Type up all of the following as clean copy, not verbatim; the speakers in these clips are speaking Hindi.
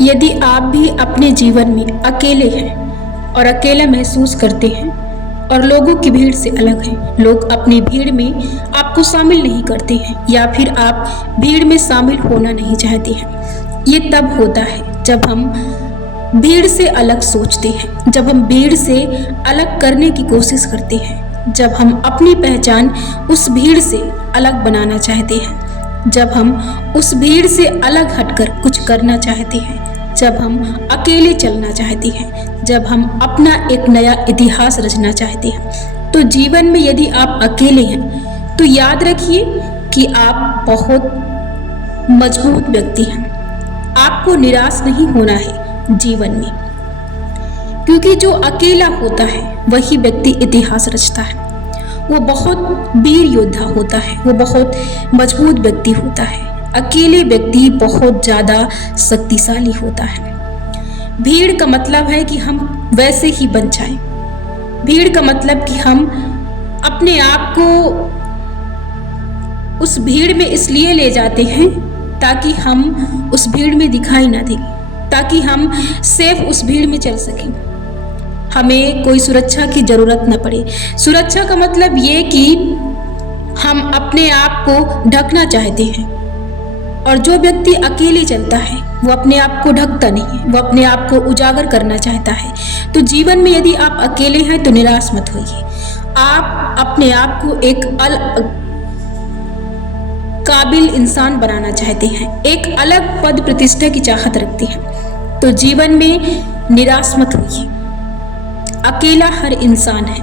यदि आप भी अपने जीवन में अकेले हैं और अकेला महसूस करते हैं और लोगों की भीड़ से अलग हैं, लोग अपनी भीड़ में आपको शामिल नहीं करते हैं या फिर आप भीड़ में शामिल होना नहीं चाहते हैं, ये तब होता है जब हम भीड़ से अलग सोचते हैं, जब हम भीड़ से अलग करने की कोशिश करते हैं, जब हम अपनी पहचान उस भीड़ से अलग बनाना चाहते हैं, जब हम उस भीड़ से अलग हटकर कुछ करना चाहते हैं, जब हम अकेले चलना चाहते हैं, जब हम अपना एक नया इतिहास रचना चाहते हैं। तो जीवन में यदि आप अकेले हैं तो याद रखिए कि आप बहुत मजबूत व्यक्ति हैं। आपको निराश नहीं होना है जीवन में, क्योंकि जो अकेला होता है वही व्यक्ति इतिहास रचता है। वो बहुत वीर योद्धा होता है, वो बहुत मजबूत व्यक्ति होता है। अकेले व्यक्ति बहुत ज़्यादा शक्तिशाली होता है। भीड़ का मतलब है कि हम वैसे ही बन जाएं। भीड़ का मतलब कि हम अपने आप को उस भीड़ में इसलिए ले जाते हैं ताकि हम उस भीड़ में दिखाई ना दें, ताकि हम सेफ उस भीड़ में चल सकें, हमें कोई सुरक्षा की ज़रूरत न पड़े। सुरक्षा का मतलब ये कि हम अपने आप को ढकना चाहते हैं, और जो व्यक्ति अकेले चलता है वो अपने आप को ढकता नहीं है, वो अपने आप को उजागर करना चाहता है। तो जीवन में यदि आप अकेले हैं तो निराश मत होइए। आप अपने आप को एक काबिल इंसान बनाना चाहते हैं, एक अलग पद प्रतिष्ठा की चाहत रखते हैं, तो जीवन में निराश मत होइए। अकेला हर इंसान है,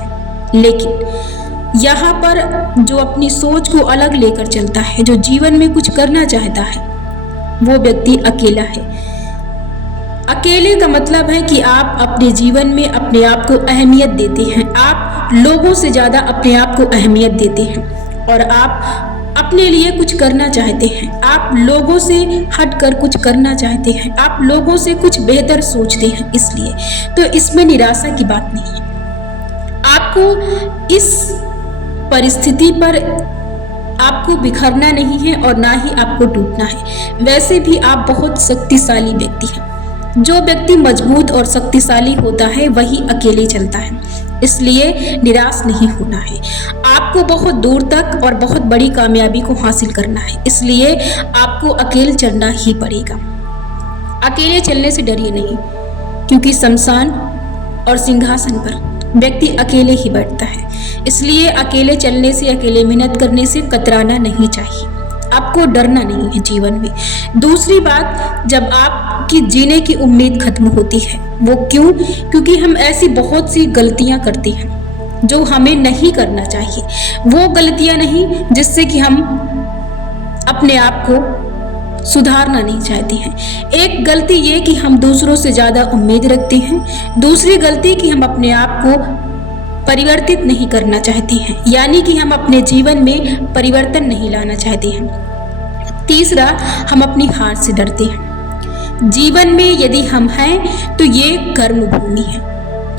लेकिन यहाँ पर जो अपनी सोच को अलग लेकर चलता है, जो जीवन में कुछ करना चाहता है, वो व्यक्ति अकेला है। अकेले का मतलब है कि आप अपने जीवन में अपने आप को अहमियत देते हैं, आप लोगों से ज़्यादा अपने आप को अहमियत देते हैं और आप अपने लिए कुछ करना चाहते हैं, आप लोगों से हटकर कुछ करना चाहते हैं, आप लोगों से कुछ बेहतर सोचते हैं। इसलिए तो इसमें निराशा की बात नहीं है। आपको इस परिस्थिति पर आपको बिखरना नहीं है और ना ही आपको टूटना है। वैसे भी आप बहुत शक्तिशाली व्यक्ति हैं। जो व्यक्ति मजबूत और शक्तिशाली होता है वही अकेले चलता है, इसलिए निराश नहीं होना है। आपको बहुत दूर तक और बहुत बड़ी कामयाबी को हासिल करना है, इसलिए आपको अकेले चलना ही पड़ेगा। अकेले चलने से डरिए नहीं, क्योंकि शमशान और सिंहासन पर व्यक्ति अकेले ही बैठता है। इसलिए अकेले चलने से, अकेले मेहनत करने से कतराना नहीं चाहिए। आपको डरना नहीं है जीवन में। दूसरी बात, जब आपकी जीने की उम्मीद खत्म होती है, वो क्यों? क्योंकि हम ऐसी बहुत सी गलतियां करते हैं जो हमें नहीं करना चाहिए। वो गलतियां नहीं जिससे कि हम अपने आप को सुधारना नहीं चाहते हैं। एक गलती ये कि हम दूसरों से ज़्यादा उम्मीद रखते हैं। दूसरी गलती कि हम अपने आप को परिवर्तित नहीं करना चाहते हैं, यानी कि हम अपने जीवन में परिवर्तन नहीं लाना चाहते हैं। तीसरा, हम अपनी हार से डरते हैं। जीवन में यदि हम हैं तो ये कर्म भूमि है,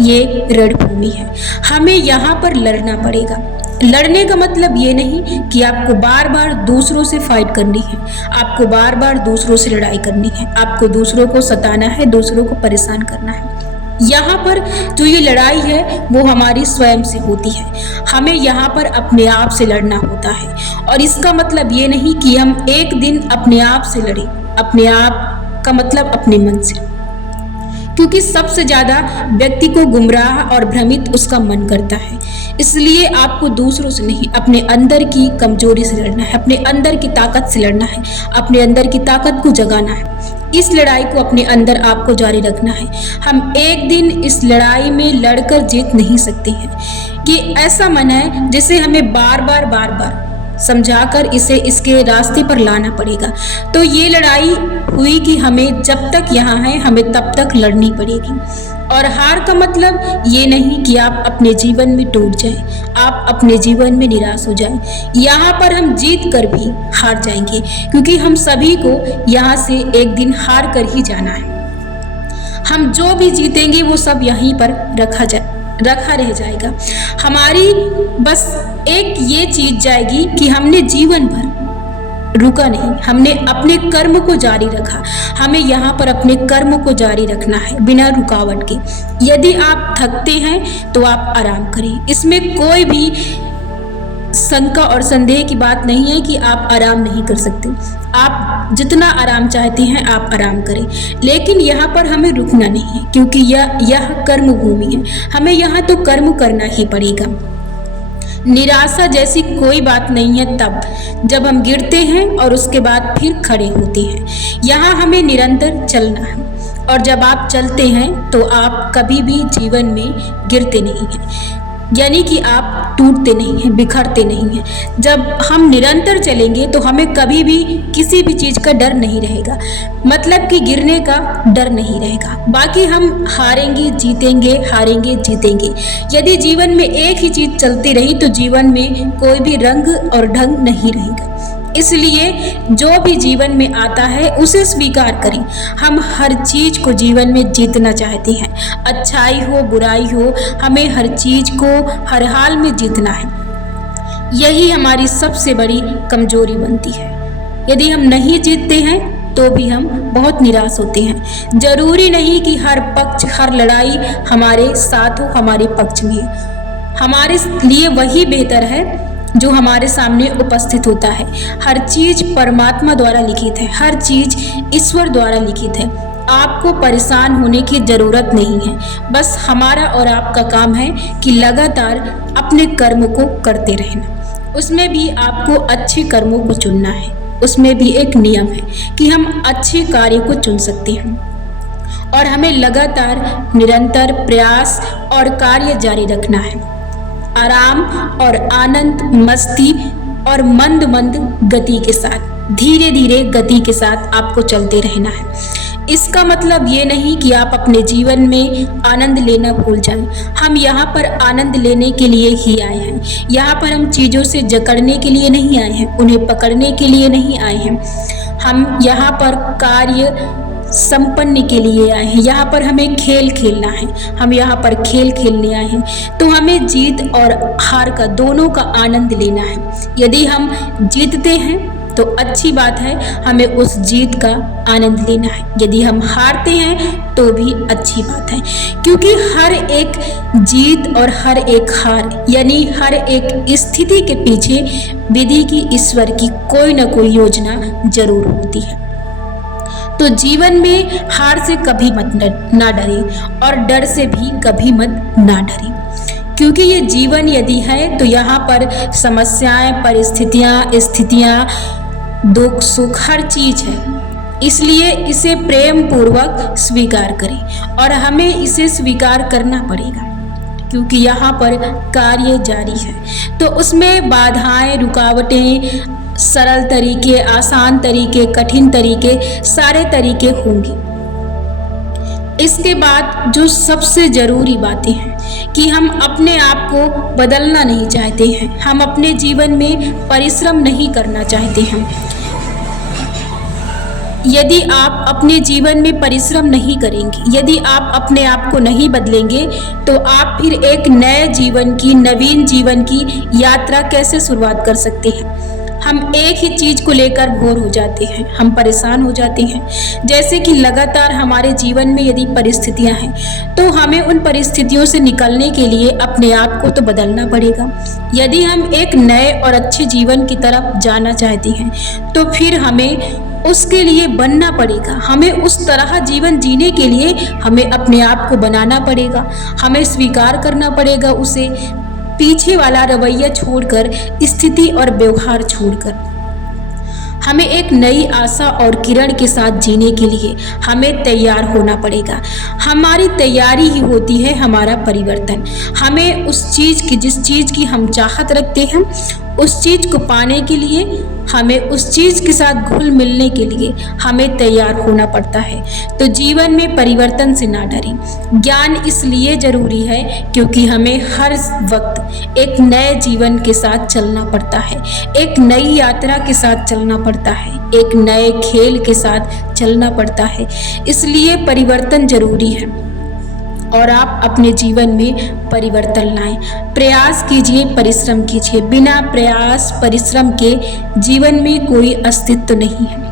ये रणभूमि है। हमें यहाँ पर लड़ना पड़ेगा। लड़ने का मतलब ये नहीं कि आपको बार बार दूसरों से फाइट करनी है, आपको बार बार दूसरों से लड़ाई करनी है, आपको दूसरों को सताना है, दूसरों को परेशान करना है। यहाँ पर जो ये लड़ाई है वो हमारी स्वयं से होती है। हमें यहाँ पर अपने आप से लड़ना होता है, और इसका मतलब ये नहीं कि हम एक दिन अपने आप से लड़ें। अपने आप का मतलब अपने मन से, क्योंकि सबसे ज़्यादा व्यक्ति को गुमराह और भ्रमित उसका मन करता है। इसलिए आपको दूसरों से नहीं, अपने अंदर की कमजोरी से लड़ना है, अपने अंदर की ताकत से लड़ना है, अपने अंदर की ताकत को जगाना है। इस लड़ाई को अपने अंदर आपको जारी रखना है। हम एक दिन इस लड़ाई में लड़कर जीत नहीं सकते हैं। ये ऐसा मन है जिसे हमें बार बार समझाकर इसे इसके रास्ते पर लाना पड़ेगा। तो ये लड़ाई हुई कि हमें जब तक यहाँ है हमें तब तक लड़नी पड़ेगी। और हार का मतलब ये नहीं कि आप अपने जीवन में टूट जाएं, आप अपने जीवन में निराश हो जाएं। यहाँ पर हम जीत कर भी हार जाएंगे, क्योंकि हम सभी को यहाँ से एक दिन हार कर ही जाना है। हम जो भी जीतेंगे वो सब यहीं पर रखा रह जाएगा। हमारी बस एक ये चीज जाएगी कि हमने जीवन भर रुका नहीं, हमने अपने कर्म को जारी रखा। हमें यहाँ पर अपने कर्म को जारी रखना है बिना रुकावट के। यदि आप थकते हैं तो आप आराम करें, इसमें कोई भी शंका और संदेह की बात नहीं है कि आप आराम नहीं कर सकते। आप जितना आराम चाहते हैं आप आराम करें, लेकिन यहाँ पर हमें रुकना नहीं है, क्योंकि यह कर्म भूमि है। हमें यहाँ तो कर्म करना ही पड़ेगा। निराशा जैसी कोई बात नहीं है तब जब हम गिरते हैं और उसके बाद फिर खड़े होते हैं। यहाँ हमें निरंतर चलना है, और जब आप चलते हैं तो आप कभी भी जीवन में गिरते नहीं हैं, यानी कि आप टूटते नहीं हैं, बिखरते नहीं हैं। जब हम निरंतर चलेंगे तो हमें कभी भी किसी भी चीज़ का डर नहीं रहेगा, मतलब कि गिरने का डर नहीं रहेगा। बाकी हम हारेंगे जीतेंगे, हारेंगे जीतेंगे। यदि जीवन में एक ही चीज़ चलती रही तो जीवन में कोई भी रंग और ढंग नहीं रहेगा। इसलिए जो भी जीवन में आता है उसे स्वीकार करें। हम हर चीज़ को जीवन में जीतना चाहते हैं, अच्छाई हो बुराई हो, हमें हर चीज़ को हर हाल में जीतना है। यही हमारी सबसे बड़ी कमजोरी बनती है। यदि हम नहीं जीतते हैं तो भी हम बहुत निराश होते हैं। जरूरी नहीं कि हर पक्ष, हर लड़ाई हमारे साथ हो, हमारे पक्ष में। हमारे लिए वही बेहतर है जो हमारे सामने उपस्थित होता है। हर चीज परमात्मा द्वारा लिखित है, हर चीज ईश्वर द्वारा लिखित है। आपको परेशान होने की जरूरत नहीं है। बस हमारा और आपका काम है कि लगातार अपने कर्म को करते रहना। उसमें भी आपको अच्छे कर्मों को चुनना है। उसमें भी एक नियम है कि हम अच्छे कार्य को चुन सकते हैं, और हमें लगातार निरंतर प्रयास और कार्य जारी रखना है। आराम और आनंद, मस्ती और मंद मंद गति के साथ, धीरे धीरे गति के साथ आपको चलते रहना है। इसका मतलब ये नहीं कि आप अपने जीवन में आनंद लेना भूल जाएं। हम यहाँ पर आनंद लेने के लिए ही आए हैं। यहाँ पर हम चीज़ों से जकड़ने के लिए नहीं आए हैं, उन्हें पकड़ने के लिए नहीं आए हैं। हम यहाँ पर कार्य संपन्न के लिए आए हैं। यहाँ पर हमें खेल खेलना है, हम यहाँ पर खेल खेलने आए हैं। तो हमें जीत और हार का, दोनों का आनंद लेना है। यदि हम जीतते हैं तो अच्छी बात है, हमें उस जीत का आनंद लेना है। यदि हम हारते हैं तो भी अच्छी बात है, क्योंकि हर एक जीत और हर एक हार, यानी हर एक स्थिति के पीछे विधि की, ईश्वर की कोई ना कोई योजना जरूर होती है। तो जीवन में हार से कभी मत ना डरे, और डर से भी कभी मत ना डरे, क्योंकि ये जीवन यदि है तो यहाँ पर समस्याएं, परिस्थितियाँ, स्थितियाँ, दुख सुख हर चीज है। इसलिए इसे प्रेम पूर्वक स्वीकार करें, और हमें इसे स्वीकार करना पड़ेगा, क्योंकि यहाँ पर कार्य जारी है। तो उसमें बाधाएं, रुकावटें, सरल तरीके, आसान तरीके, कठिन तरीके, सारे तरीके होंगे। इसके बाद जो सबसे ज़रूरी बातें हैं कि हम अपने आप को बदलना नहीं चाहते हैं, हम अपने जीवन में परिश्रम नहीं करना चाहते हैं। यदि आप अपने जीवन में परिश्रम नहीं करेंगे, यदि आप अपने आप को नहीं बदलेंगे, तो आप फिर एक नए जीवन की, नवीन जीवन की यात्रा कैसे शुरुआत कर सकते हैं। हम एक ही चीज़ को लेकर बोर हो जाते हैं, हम परेशान हो जाते हैं। जैसे कि लगातार हमारे जीवन में यदि परिस्थितियां हैं तो हमें उन परिस्थितियों से निकलने के लिए अपने आप को तो बदलना पड़ेगा। यदि हम एक नए और अच्छे जीवन की तरफ जाना चाहते हैं तो फिर हमें उसके लिए बनना पड़ेगा। हमें उस तरह जीवन जीने के लिए हमें अपने आप को बनाना पड़ेगा, हमें स्वीकार करना पड़ेगा उसे, पीछे वाला रवैया छोड़कर, स्थिति और व्यवहार छोड़कर। हमें एक नई आशा और किरण के साथ जीने के लिए हमें तैयार होना पड़ेगा। हमारी तैयारी ही होती है हमारा परिवर्तन। हमें उस चीज़ की, जिस चीज़ की हम चाहत रखते हैं, उस चीज़ को पाने के लिए, हमें उस चीज़ के साथ घुल मिलने के लिए हमें तैयार होना पड़ता है। तो जीवन में परिवर्तन से ना डरें। ज्ञान इसलिए ज़रूरी है क्योंकि हमें हर वक्त एक नए जीवन के साथ चलना पड़ता है, एक नई यात्रा के साथ चलना पड़ता है, एक नए खेल के साथ चलना पड़ता है। इसलिए परिवर्तन ज़रूरी है। और आप अपने जीवन में परिवर्तन लाएं। प्रयास कीजिए, परिश्रम कीजिए। बिना प्रयास परिश्रम के जीवन में कोई अस्तित्व नहीं है।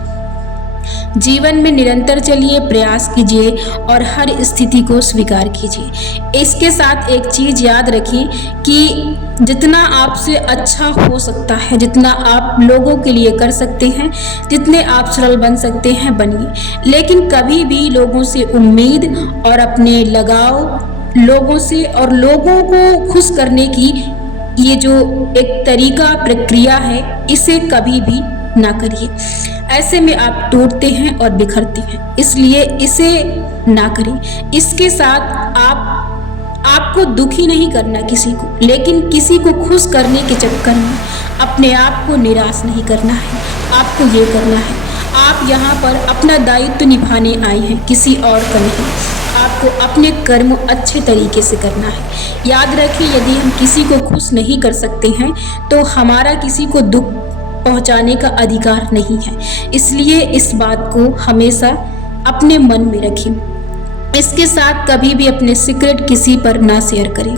जीवन में निरंतर चलिए, प्रयास कीजिए और हर स्थिति को स्वीकार कीजिए। इसके साथ एक चीज याद रखिए कि जितना आपसे अच्छा हो सकता है, जितना आप लोगों के लिए कर सकते हैं, जितने आप सरल बन सकते हैं बनिए। लेकिन कभी भी लोगों से उम्मीद और अपने लगाव लोगों से और लोगों को खुश करने की ये जो एक तरीका प्रक्रिया है, इसे कभी भी ना करिए। ऐसे में आप टूटते हैं और बिखरते हैं, इसलिए इसे ना करें। इसके साथ आपको दुखी नहीं करना किसी को, लेकिन किसी को खुश करने के चक्कर में अपने आप को निराश नहीं करना है। आपको ये करना है, आप यहाँ पर अपना दायित्व निभाने आए हैं, किसी और का नहीं। आपको अपने कर्म अच्छे तरीके से करना है। याद रखिए, यदि हम किसी को खुश नहीं कर सकते हैं तो हमारा किसी को दुख पहुंचाने का अधिकार नहीं है। इसलिए इस बात को हमेशा अपने मन में रखें। इसके साथ कभी भी अपने सीक्रेट किसी पर ना शेयर करें।